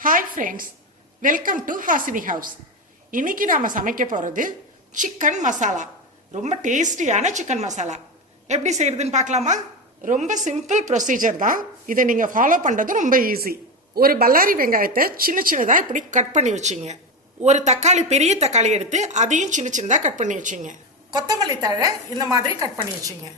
Hi friends, welcome to Haasini house. இன்னைக்கு நாம சமைக்க போறது சிக்கன் மசாலா. ரொம்ப டேஸ்டியான சிக்கன் மசாலா. எப்படி செய்யறதுன்னு பார்க்கலாமா? ரொம்ப சிம்பிள் ப்ரொசீஜர் தான். இதை நீங்க ஃபாலோ பண்றது ரொம்ப ஈஸி. ஒரு பல்லாரி வெங்காயத்தை சின்ன சின்னதா இப்படி கட் பண்ணி வச்சிங்க. ஒரு தக்காளி, பெரிய தக்காளி எடுத்து அதையும் சின்ன சின்னதா கட் பண்ணி வச்சிங்க. கொத்தமல்லி தழை இந்த மாதிரி கட் பண்ணி வச்சிங்க.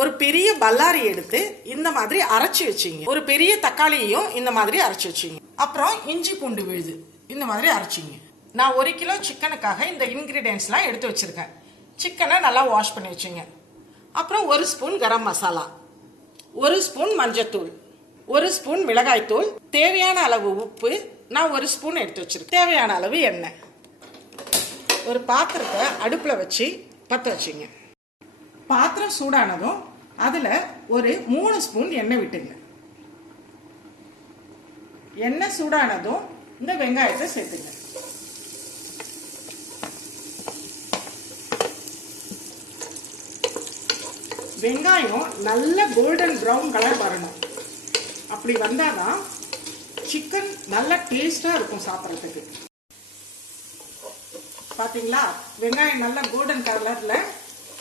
ஒரு பெரிய பல்லாரி எடுத்து இந்த மாதிரி அரைச்சி வச்சிங்க. ஒரு பெரிய தக்காளியையும் இந்த மாதிரி அரைச்சி வச்சிங்க. அப்புறம் இஞ்சி பூண்டு விழுது இந்த மாதிரி அரைச்சிங்க. நான் 1 கிலோ சிக்கனுக்காக இந்த இன்கிரீடியன்ஸ்லாம் எடுத்து வச்சிருக்கேன். சிக்கனை நல்லா வாஷ் பண்ணி வச்சுங்க. அப்புறம் 1 ஸ்பூன் கரம் மசாலா, 1 ஸ்பூன் மஞ்சத்தூள், 1 ஸ்பூன் மிளகாய்த்தூள், தேவையான அளவு உப்பு, நான் 1 ஸ்பூன் எடுத்து வச்சிருக்கேன். தேவையான அளவு எண்ணெய். ஒரு பாத்திரத்தை அடுப்பில் வச்சு பற்ற வச்சுங்க. பாத்திரம் சூடானதும் அதில் ஒரு 3 ஸ்பூன் எண்ணெய் விட்டுங்க. எண்ணெய் சூடானதும் இந்த வெங்காயத்தை சேர்த்துங்க. வெங்காயம் நல்ல கோல்டன் ப்ரௌன் கலர் வரணும். அப்படி வந்தாதான் சிக்கன் நல்ல டேஸ்டா இருக்கும் சாப்பிட்றதுக்கு. பாத்தீங்களா, வெங்காயம் நல்ல கோல்டன் கலர்ல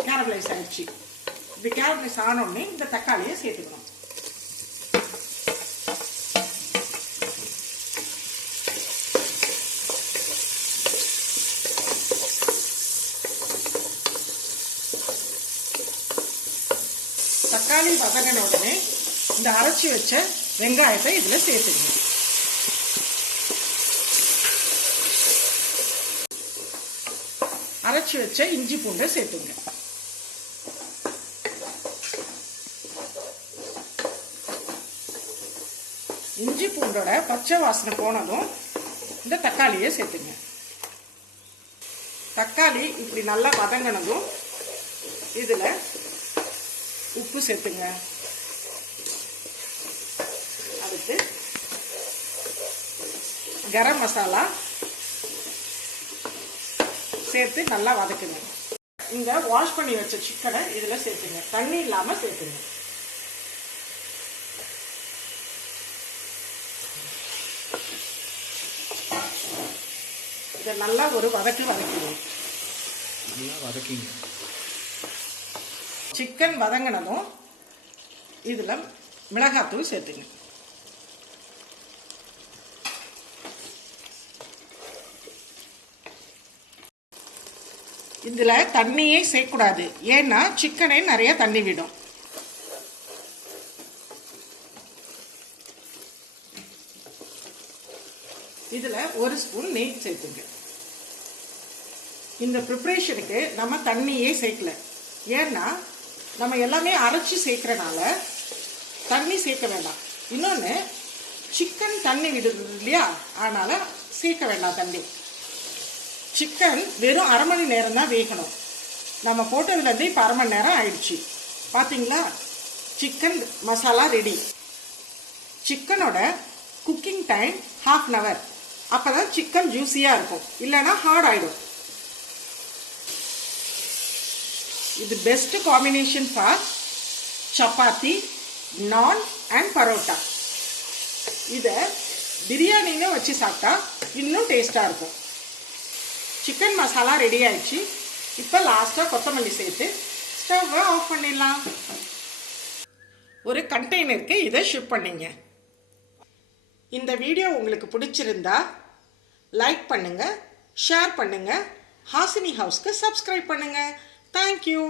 கேரமலைஸ் ஆயிடுச்சு. இது கேரமலைஸ் ஆனோடனே இந்த தக்காளியை சேர்த்துக்கணும். தக்காளி வதங்கின உடனே இந்த அரைச்சி வச்ச வெங்காயத்தை இதுல சேர்த்துக்கணும். அரைச்சி வச்ச இஞ்சி பூண்டை சேர்த்துங்க. இஞ்சி பூண்டோட பச்சை வாசனை போனதும் இந்த தக்காளியை சேர்த்துங்க. தக்காளி இப்படி நல்லா வதங்கினதும் இதுல உப்பு சேர்த்துங்க. அடுத்து கரம் மசாலா சேர்த்து நல்லா வதக்குங்க. இந்த வாஷ் பண்ணி வச்ச சிக்கனை இதுல சேர்த்துங்க. தண்ணி இல்லாம சேர்த்துங்க. இதை நல்லா ஒரு வதக்குங்க. சிக்கன் வதங்கினதும் இதுல மிளகாத்தூள் சேர்த்துங்க. இதுல தண்ணியே சேர்க்கக்கூடாது, ஏன்னா சிக்கனே நிறைய தண்ணி விடும். இதுல 1 ஸ்பூன் நெய் சேர்த்துங்க. இந்த ப்ரிப்பரேஷனுக்கு நம்ம தண்ணியே சேர்க்கல, ஏன்னா நம்ம எல்லாமே அரைச்சி சேர்க்கறனால தண்ணி சேர்க்க வேண்டாம். இன்னொன்று, சிக்கன் தண்ணி விடுது இல்லையா, அதனால சேர்க்க வேண்டாம் தண்ணி. சிக்கன் வெறும் 1/2 மணி நேரம் தான் வேகணும். நம்ம போட்டதுலேருந்து இப்போ 1/2 மணி நேரம் ஆயிடுச்சு. பார்த்தீங்களா, சிக்கன் மசாலா ரெடி. சிக்கனோட குக்கிங் டைம் 1/2 hour. அப்போதான் சிக்கன் ஜூஸியாக இருக்கும், இல்லைன்னா ஹார்ட் ஆகிடும். இது பெஸ்ட் காம்பினேஷன் ஃபார் சப்பாத்தி, நான் அண்ட் பரோட்டா. இதை பிரியாணின்னு வச்சு சாப்பிட்டா இன்னும் டேஸ்டாக இருக்கும். சிக்கன் மசாலா ரெடி ஆயிடுச்சு. இப்போ லாஸ்ட்டாக கொத்தமல்லி சேர்த்து ஸ்டவ்வை ஆஃப் பண்ணிடலாம். ஒரு கண்டெய்னருக்கு இதை ஷிப் பண்ணிங்க. இந்த வீடியோ உங்களுக்கு பிடிச்சிருந்தா லைக் பண்ணுங்க, ஷேர் பண்ணுங்க, ஹாசினி ஹவுஸ்க்கு சப்ஸ்கிரைப் பண்ணுங்க. தேங்க்யூ.